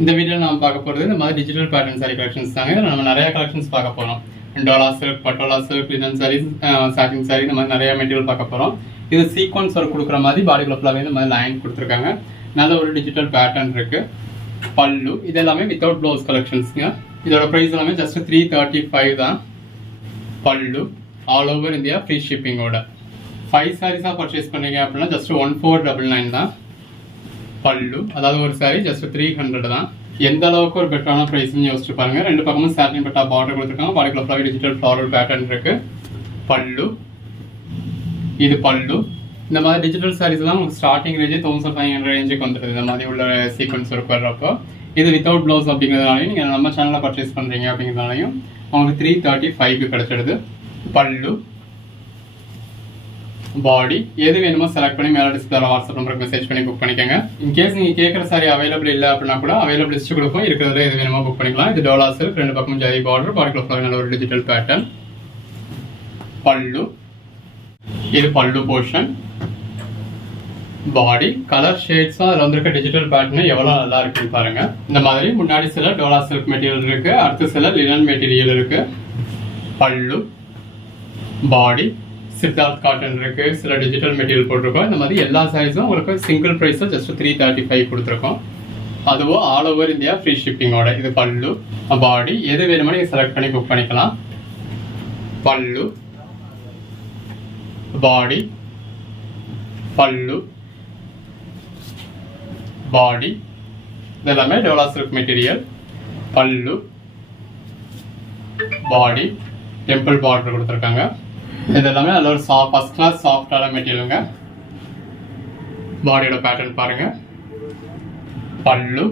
இந்த வீடியோவில் நம்ம பார்க்க போகிறது இந்த மாதிரி டிஜிட்டல் பேட்டர்ன் சாரி கலெக்ஷன்ஸ் தாங்க. நம்ம நிறைய கலெக்ஷன்ஸ் பார்க்க போகிறோம். Dola silk, Patola silk, linen sarees, satin sari, இந்த மாதிரி நிறைய மெட்டீரியல் பார்க்க போகிறோம். இது சீக்வன்ஸ் ஒர்க் கொடுக்குற மாதிரி பாடிக்குள்ள ஃபுல்லாகவே இந்த மாதிரி லைன் கொடுத்துருக்காங்க. நல்ல ஒரு டிஜிட்டல் பேட்டர்ன் இருக்குது. பல்லு இது எல்லாமே வித்தவுட் ப்ளவுஸ் கலெக்ஷன்ஸுங்க. இதோட ப்ரைஸ் எல்லாமே ஜஸ்ட் 335 தான். பல்லு ஆல் ஓவர் இந்தியா ஃப்ரீ ஷிப்பிங்கோட 5 சாரீஸாக பர்ச்சேஸ் பண்ணீங்க அப்படின்னா ஜஸ்ட் 1499 தான். பல்லு அதாவது ஒரு சாரி ஜஸ்ட் 300 தான். எந்த அளவுக்கு ஒரு பெட்டரான ப்ரைஸ்ன்னு யோசிச்சு பாருங்க. ரெண்டு பக்கமும் சாட்டின் பட்டா பார்டர் கொடுத்துருக்காங்க. பாடிக்குள்ள ஃபுல்லாக டிஜிட்டல் ஃப்ளாரல் பேட்டர்ன் இருக்கு. பல்லு இது பல்லு. இந்த மாதிரி டிஜிட்டல் சாரீஸ்லாம் உங்களுக்கு ஸ்டார்டிங் ரேஞ்சு 1500 ரேஞ்சுக்கு வந்துடுது. இந்த மாதிரி உள்ள சீக்வன்ஸ் ஒர்க் வர்றப்போ இது வித்தவுட் ப்ளவுஸ் அப்படிங்கிறதுனாலையும் நீங்கள் நம்ம சேனலில் பர்ச்சேஸ் பண்ணுறீங்க அப்படிங்கிறதுனாலையும் உங்களுக்கு 335க்கு கிடைச்சிடுது. பல்லு பாடி எது வேணுமோ செலக்ட் பண்ணி மேலே டிஸ்பிளே வாட்ஸ்அப் நம்பருக்கு மெசேஜ் பண்ணி புக் பண்ணிக்கோங்க. இன்கேஸ் நீங்கள் கேட்குற சாரி அவைலபிள் இல்லை அப்படின்னா கூட அவைலபிள் லிஸ்ட் கொடுப்போம். இருக்கிறதுல எது வேணுமோ புக் பண்ணிக்கலாம். இது டோலா சில்க், ரெண்டு பக்கமும் ஜரி பார்டர், பாடிக்குள்ள ஃபுல்லாக நல்ல ஒரு டிஜிட்டல் பேட்டர்ன். பல்லு இது பல்லு போர்ஷன். பாடி கலர் ஷேட்ஸும் அதில் வந்திருக்க டிஜிட்டல் பேட்டர்னு எவ்வளோ நல்லா இருக்குன்னு பாருங்க. இந்த மாதிரி முன்னாடி சில டோலா சில்க் மெட்டீரியல் இருக்கு, அடுத்த சில லினன் மெட்டீரியல் இருக்கு. பல்லு பாடி சித்தார்த் காட்டன் இருக்கு, சில டிஜிட்டல் மெட்டீரியல் போட்டிருக்கோம். இந்த மாதிரி எல்லா சைஸும் உங்களுக்கு சிங்கிள் ப்ரைஸாக ஜஸ்ட் 335 கொடுத்துருக்கோம். அதுவும் ஆல் ஓவர் இந்தியா ஃப்ரீ ஷிப்பிங்கோட. இது பல்லு பாடி எது வேணுமோ நீங்கள் செலக்ட் பண்ணி புக் பண்ணிக்கலாம். பல்லு பாடி பல்லு பாடி இதெல்லாமே டோலா சில்க் மெட்டீரியல். பல்லு பாடி டெம்பிள் பார்டர் கொடுத்துருக்காங்க. இதெல்லாமே நல்ல ஒரு ஃபர்ஸ்ட் கிளாஸ் சாஃப்டான மெட்டீரியலுங்க. பாடியோட பேட்டர்ன் பாருங்க. பல்லு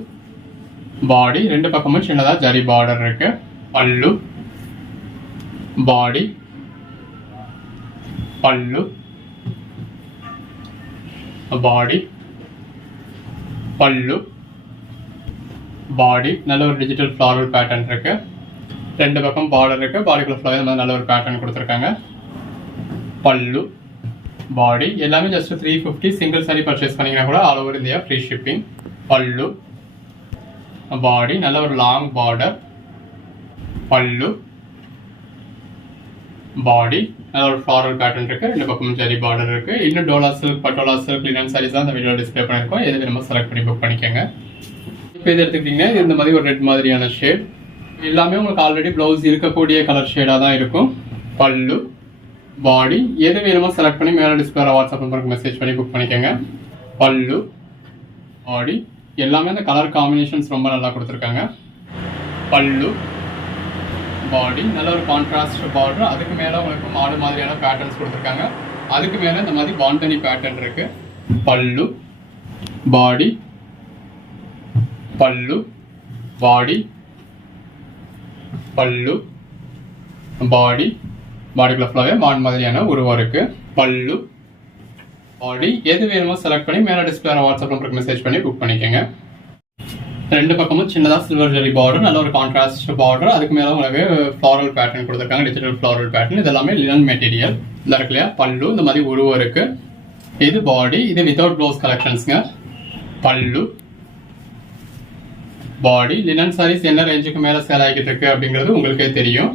பாடி ரெண்டு பக்கமும் சின்னதாக ஜரி பார்டர் இருக்கு. பல்லு பாடி பல்லு பாடி பல்லு பாடி நல்ல ஒரு டிஜிட்டல் ஃப்ளாரல் பேட்டர்ன் இருக்கு. ரெண்டு பக்கம் பார்டர் இருக்கு. பாடிக்குள்ள ஃபுல்லாக நல்ல ஒரு பேட்டர்ன் கொடுத்துருக்காங்க. பல்லு பாடி எல்லாமே ஜஸ்ட் 350. சிங்கிள் சாரி பர்ச்சேஸ் பண்ணீங்கன்னா கூட all over India free shipping. பல்லு பாடி நல்ல ஒரு லாங் பார்டர். பல்லு பாடி நல்ல ஒரு ஃப்ளாரல் பேட்டர்ன் இருக்கு. ரெண்டு பக்கமும் ஜரி பார்டர் இருக்கு. இன்னும் டோலா silk, Patola silk, linen sarees தான் இந்த வீடியோ டிஸ்பிளே பண்ணியிருக்கோம். எது வேணுமோ செலக்ட் பண்ணி புக் பண்ணிக்கோங்க. இப்போ இது எடுத்துக்கிட்டிங்கன்னா இது இந்த மாதிரி ஒரு ரெட் மாதிரியான ஷேட். எல்லாமே உங்களுக்கு ஆல்ரெடி ப்ளவுஸ் இருக்கக்கூடிய கலர் ஷேடாக தான் இருக்கும். பல்லு பாடி எது வேணுமோ செலக்ட் பண்ணி மேலே டிஸ்பிளே வாட்ஸ்அப் நம்பருக்கு மெசேஜ் பண்ணி புக் பண்ணிக்கோங்க. பல்லு பாடி எல்லாமே இந்த கலர் காம்பினேஷன்ஸ் ரொம்ப நல்லா கொடுத்துருக்காங்க. பல்லு பாடி நல்ல ஒரு கான்ட்ராஸ்ட் பார்டர். அதுக்கு மேலே உங்களுக்கு மாடு மாதிரியான பேட்டர்ன்ஸ் கொடுத்துருக்காங்க. அதுக்கு மேலே இந்த மாதிரி பாண்டனி பேட்டர்ன் இருக்கு. பல்லு பாடி பல்லு பாடி பல்லு பாடி பாடிக்குள்ள ஃபுல்லாகவே மாடு மாதிரியான உருவம் இருக்கு. பல்லு பாடி எது வேணுமோ செலக்ட் பண்ணி மேலே டிஸ்பிளே வாட்ஸ்அப் நம்பருக்கு மெசேஜ் பண்ணி புக் பண்ணிக்கோங்க. ரெண்டு பக்கமும் சின்னதாக சில்வர் ஜெரி பார்டர், நல்ல ஒரு கான்ட்ராஸ்ட் பார்டர். அதுக்கு மேலே உங்களுக்கு ஃப்ளாரல் பேட்டர்ன் கொடுத்துருக்காங்க, டிஜிட்டல் ஃப்ளாரல் பேட்டர்ன். இது எல்லாமே லினன் மெட்டீரியல் இல்லை இருக்கு இல்லையா. பல்லு இந்த மாதிரி உருவம் இருக்கு. இது பாடி, இது வித்தவுட் ப்ளவுஸ் கலெக்ஷன்ஸ்ங்க. பல்லு பாடி லினன் சாரீஸ் என்ன ரேஞ்சுக்கு மேலே சேல் ஆகிட்டு இருக்கு அப்படிங்கிறது உங்களுக்கே தெரியும்.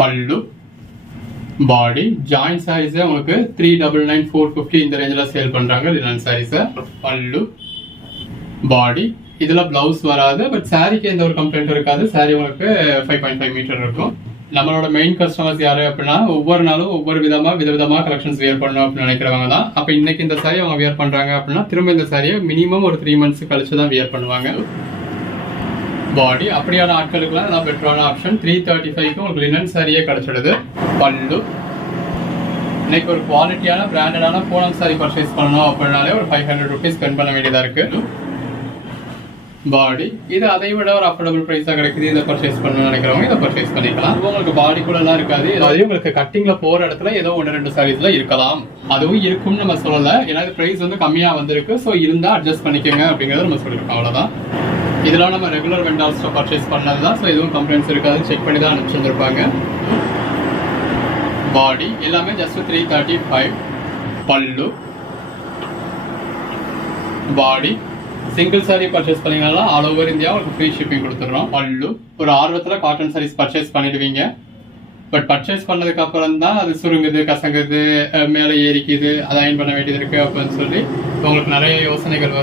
பல்லு பாடி ஜாயிண்ட் சாரீஸை உங்களுக்கு 399, 450 இந்த ரேஞ்சில் சேல் பண்ணுறாங்க லினன் சாரீஸை. பல்லு பாடி இதில் பிளவுஸ் வராது, பட் சாரிக்கு எந்த ஒரு கம்ப்ளைண்ட் இருக்காது. சாரி உங்களுக்கு 5.5 மீட்டர் இருக்கும். நம்மளோட மெயின் கஸ்டமர்ஸ் யாரு அப்படின்னா ஒவ்வொரு நாளும் ஒவ்வொரு விதவிதமாக கலெக்ஷன்ஸ் வியர் பண்ணணும் அப்படின்னு நினைக்கிறவங்க தான். அப்போ இன்னைக்கு இந்த சாரி அவங்க வியர் பண்ணுறாங்க அப்படின்னா திரும்ப இந்த சாரியை மினிமம் ஒரு 3 months கழிச்சு தான் வியர் பண்ணுவாங்க. பாடி அப்படியான ஆட்களுக்குலாம் நல்லா பெட்டரான ஆப்ஷன். 335க்கு உங்களுக்கு லினன் சாரியே கிடைச்சிடுது. பல்லு இன்னைக்கு ஒரு குவாலிட்டியான பிராண்டடான பூனம் சாரி பர்ச்சேஸ் பண்ணணும் அப்படின்னாலே ஒரு 500 rupees ஸ்பெண்ட் பண்ண வேண்டியதாக இருக்கு. பாடி இது அதை விட ஒரு அஃபோர்டபுள் ப்ரைஸாக கிடைக்குது. இதை பர்ச்சேஸ் பண்ணணும்னு நினைக்கிறவங்க இதை பர்ச்சேஸ் பண்ணிக்கலாம். உங்களுக்கு பாடி கூட எல்லாம் இருக்காது. அதாவது உங்களுக்கு கட்டிங்ல போற இடத்துல ஏதோ 1-2 சாரீஸ்ல இருக்கலாம். அதுவும் இருக்கும்னு நம்ம சொல்லலை, ஏன்னா இது ப்ரைஸ் வந்து கம்மியாக வந்திருக்கு. ஸோ இருந்தால் அட்ஜஸ்ட் பண்ணிக்கோங்க அப்படிங்கிறத நம்ம சொல்லியிருக்கோம். அவ்வளோதான். இதெல்லாம் நம்ம ரெகுலர் வெண்டார்ஸ்ல பர்ச்சேஸ் பண்ணது தான். ஸோ எதுவும் கம்ப்ளைண்ட்ஸ் இருக்காது, செக் பண்ணி தான் அனுப்பிச்சிருப்பாங்க. பாடி எல்லாமே ஜஸ்ட் 335. பல்லு பாடி சிங்கிள் சாரி பர்ச்சேஸ் பண்ணீங்கன்னா ஆல் ஓவர் இந்தியா உங்களுக்கு ஃப்ரீ ஷிப்பிங் கொடுத்துட்றோம். பல்லு ஒரு ஆர்வத்தில் காட்டன் சாரீஸ் பர்ச்சேஸ் பண்ணிடுவீங்க. பட் பர்ச்சேஸ் பண்ணதுக்கு அப்புறம் தான் அது சுருங்குது, கசங்குது, மேலே ஏறிக்குது, அதை அயன் பண்ண வேண்டியது இருக்கு அப்படின்னு சொல்லி உங்களுக்கு நிறைய யோசனைகள் வரும்.